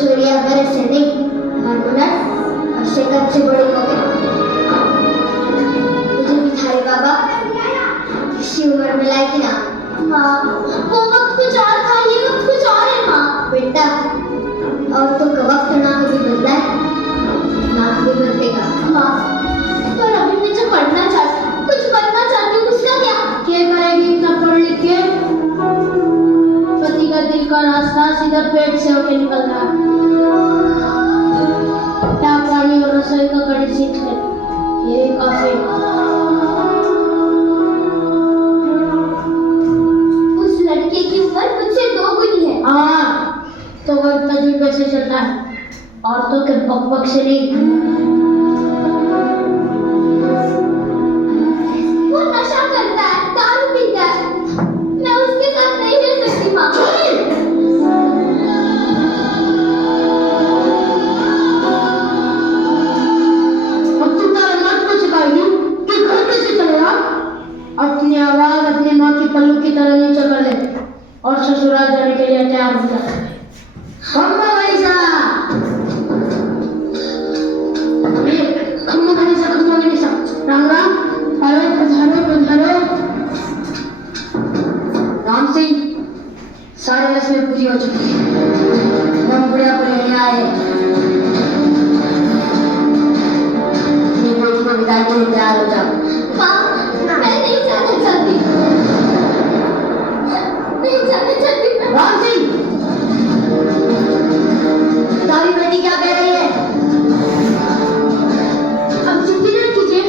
छोरिया अगर ऐसे नहीं हारमोनस और से कब से बड़े हो गए। मुझे भी थारे बाबा इसी उम्र में लाए कि ना माँ, वो वक्त कुछ और था, ये वक्त कुछ और है माँ। बेटा और तो वक्त ना कभी बदला है ना कभी बदलेगा माँ। पर अभी मैं जो पढ़ना चाहती हूँ, कुछ बनना चाहती हूँ, उसका क्या करेगी इतना पढ़ लिख के? पति का दिल का रास्ता सीधा पेट से होके निकल रहा है। क्या पानी और रसोई का कड़ी सीख ले, ये काफी। उस लड़के की उम्र मुझसे 2 गुनी है। हाँ, तो वो तजुर्बे से चलता है, औरतों के बक से नहीं। वो नशा करता है, दारू पीता है, मैं उसके साथ नहीं रह सकती माँ। अब तुम तारा मर्द को सिखाएगी कि घर कैसे चलेगा? अपनी आवाज अपनी माँ की पल्लू की तरह नीचे कर ले और ससुराल जाने के लिए तैयार हो जा। राम राम, हेलो, पधारो पधारो। राम सिंह, सारी रस्में पूरी हो चुकी है, हम बुढ़िया को लेने आए। अपनी बेटी को विदाई के लिए तैयार हो जाओ। माँ, मैं नहीं जाना चाहती, नहीं जाना चाहती। राम सिंह, तारी बेटी क्या कह रही है? अब चिंता न कीजिए,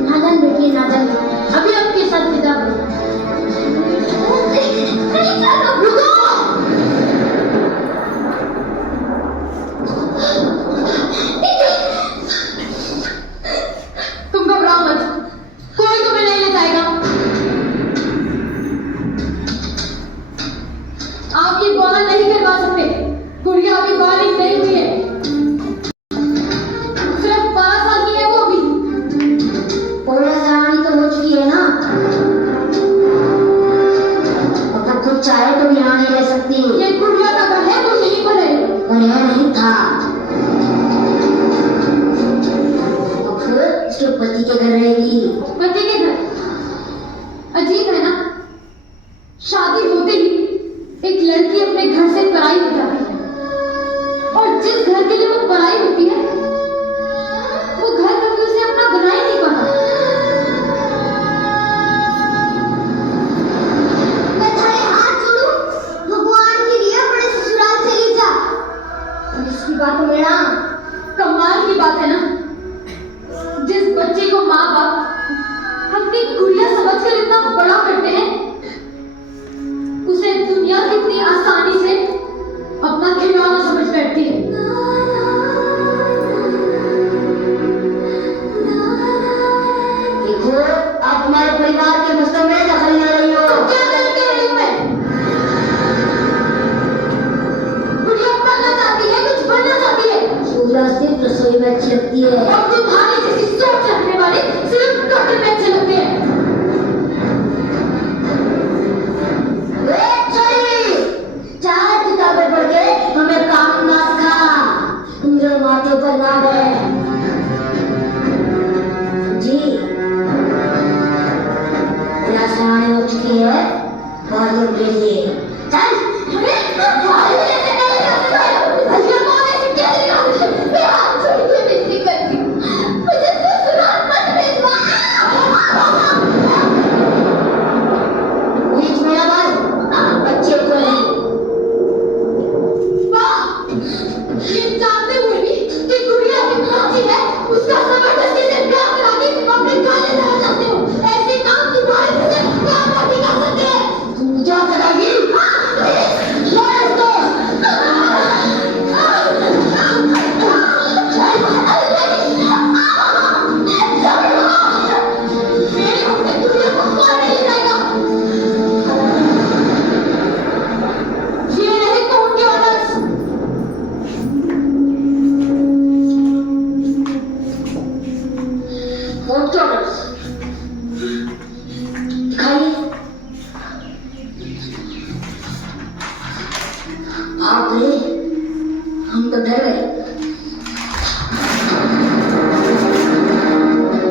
नादन बेटी नादन, अभी आपके साथ विदा हो। तुम घबराओ मत, कोई तुम्हें नहीं ले जाएगा। आप ये गौना नहीं करवा सकते, गुड़िया अभी बालिग नहीं हुई है, सिर्फ 12 साल की है वो अभी। पूरा जवानी तो हो चुकी है ना, अब खुद चाहे तो यहाँ नहीं रह सकती। ये गुड़िया का घर है, तो यहीं पर है। और यह नहीं था, तो फिर इसके पति के घर रहेगी। पति के घर? अजीब है ना, शादी होते ही एक लड़की अपने घर से पराई हो जाती है, और जिस घर के लिए वो पराई होती है वो घर कभी उसे अपना बना ही नहीं पाता। मैं थारे हाथ जोड़ूं, भगवान की रिया बड़े ससुराल चली जा। इसकी बात मेरा कमाल की बात है ना, जिस बच्चे को माँ बाप अपनी गुड़िया समझकर इतना बड़ा करते हैं, उसे दुनिया कितनी आसानी से अपना खिलौना समझ बैठती है। देखो, आप हमारे परिवार के मसलों में दखल ले रही हो। क्या गलत कह रही हूँ मैं? गुड़िया पढ़ना चाहती है, कुछ बनना चाहती है। पूरा सिर्फ रसोई में अच्छी लगती है, और तुम्हारी जैसी सोच रखने वाले सिर्फ डॉक्टर में अच्छे लगते हैं। चार किताबें पढ़ के हमें काम ना सिखा, तुमरे माथे पर ना है जी। मेरा सयाने हो चुकी है, बहुत लोग भेजिए। चल, उसका जबरदस्ती से ब्याह करा के अपने काले लगा जाते हो। ऐसे काम तुम्हारे से क्या नहीं कर सकते। तुम क्या करोगी? तो डर गए।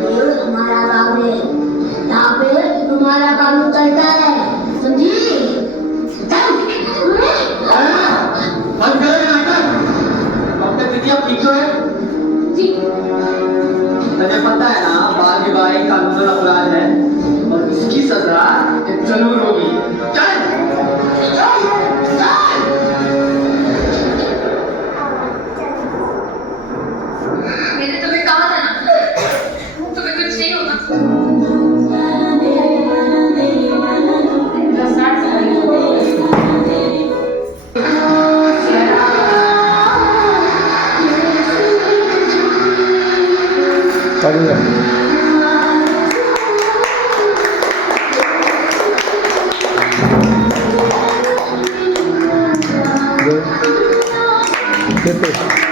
ये हमारा गाँव है, यहाँ पे हमारा कानून चलता है, समझी? बंद करो ये नाटक। डॉक्टर दीदी आप ठीक तो है? जी। मुझे पता है ना बाल विवाह एक कानूनी अपराध है और इसकी सजा जरूर होगी। चल चल चल। मैंने तुम्हें कहा था ना, तुम्हें कुछ नहीं होगा। Good.